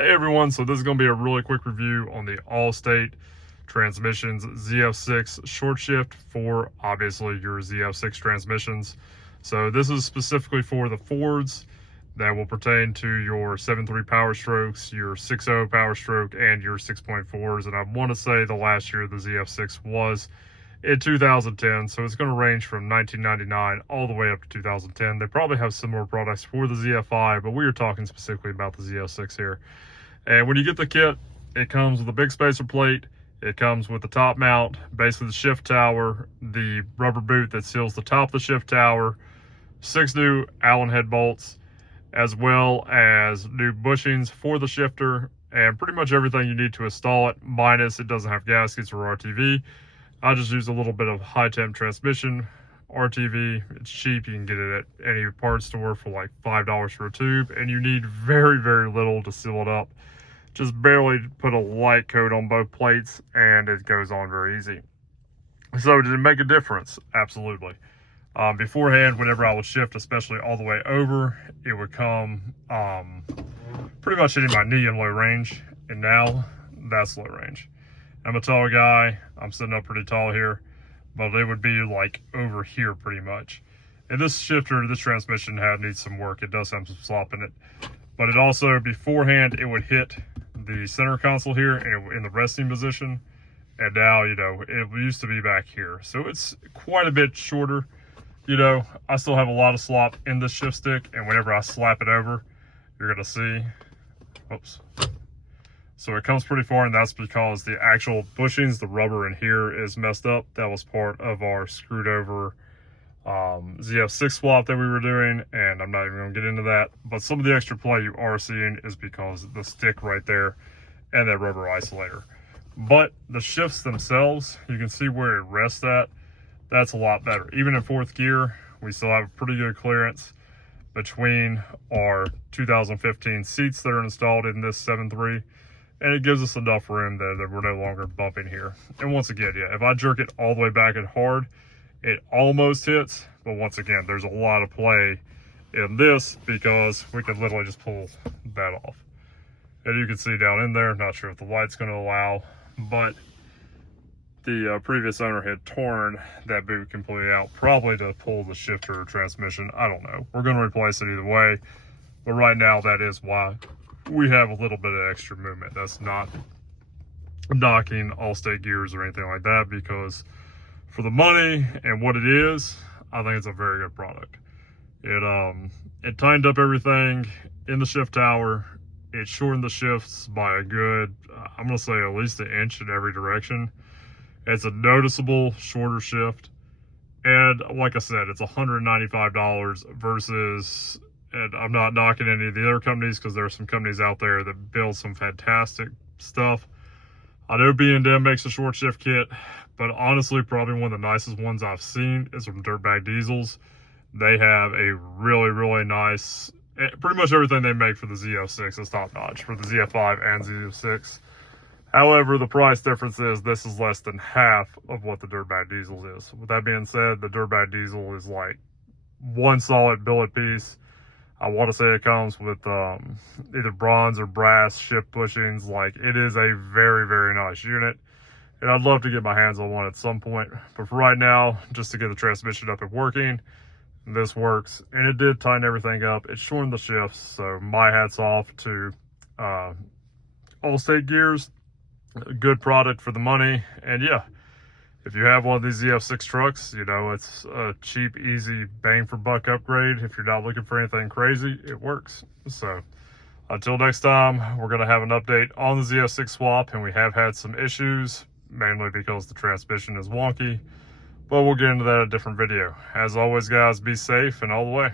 Hey everyone, so this is going to be a really quick review on the Allstate transmissions ZF6 short shift for obviously your ZF6 transmissions. So this is specifically for the Fords that will pertain to your 7.3 Power Strokes, your 6.0 Power Stroke, and your 6.4s. And I want to say the last year the ZF6 was in 2010, so it's going to range from 1999 all the way up to 2010. They probably have similar products for the ZF5, but we are talking specifically about the ZF6 here. And when you get the kit, it comes with a big spacer plate. It comes with the top mount, basically the shift tower, the rubber boot that seals the top of the shift tower, 6 new Allen head bolts, as well as new bushings for the shifter, and pretty much everything you need to install it, minus it doesn't have gaskets or RTV. I just use a little bit of high temp transmission RTV. It's cheap. You can get it at any parts store for like $5 for a tube, and you need very, very little to seal it up. Just barely put a light coat on both plates and it goes on very easy. So did it make a difference? Absolutely. Beforehand, whenever I would shift, especially all the way over, it would come pretty much hitting my knee in low range, and now that's low range. I'm a tall guy. I'm sitting up pretty tall here, but it would be like over here pretty much. And this shifter, this transmission needs some work. It does have some slop in it, but it also, beforehand, it would hit the center console here and in the resting position. And now, you know, it used to be back here. So it's quite a bit shorter. You know, I still have a lot of slop in the shift stick, and whenever I slap it over, you're gonna see, oops. So it comes pretty far, and that's because the actual bushings, the rubber in here is messed up. That was part of our screwed over ZF6 swap that we were doing, and I'm not even gonna get into that. But some of the extra play you are seeing is because of the stick right there and that rubber isolator. But the shifts themselves, you can see where it rests at. That's a lot better. Even in 4th gear, we still have pretty good clearance between our 2015 seats that are installed in this 7.3. And it gives us enough room that we're no longer bumping here. And once again, yeah, if I jerk it all the way back and hard, it almost hits. But once again, there's a lot of play in this because we could literally just pull that off. And you can see down in there, not sure if the light's going to allow, but the previous owner had torn that boot completely out, probably to pull the shifter or transmission. I don't know. We're going to replace it either way. But right now, that is why we have a little bit of extra movement. That's not knocking Allstate gears or anything like that, because for the money and what it is, I think it's a very good product. It tightened up everything in the shift tower. It shortened the shifts by a good, I'm gonna say at least an inch in every direction. It's a noticeable shorter shift. And like I said, it's $195 versus, and I'm not knocking any of the other companies because there are some companies out there that build some fantastic stuff. I know B&M makes a short shift kit, but honestly, probably one of the nicest ones I've seen is from Dirtbag Diesels. They have a really, really nice, pretty much everything they make for the ZF6 is top notch for the ZF5 and ZF6. However, the price difference is this is less than half of what the Dirtbag Diesels is. With that being said, the Dirtbag Diesel is like one solid billet piece. I want to say it comes with either bronze or brass shift bushings. Like, it is a very, very nice unit. And I'd love to get my hands on one at some point. But for right now, just to get the transmission up and working, this works. And it did tighten everything up. It shortened the shifts. So my hat's off to Allstate gears. A good product for the money. And yeah, if you have one of these ZF6 trucks, you know, it's a cheap, easy, bang for buck upgrade. If you're not looking for anything crazy, it works. So until next time, we're going to have an update on the ZF6 swap, and we have had some issues, mainly because the transmission is wonky, but we'll get into that in a different video. As always, guys, be safe and all the way.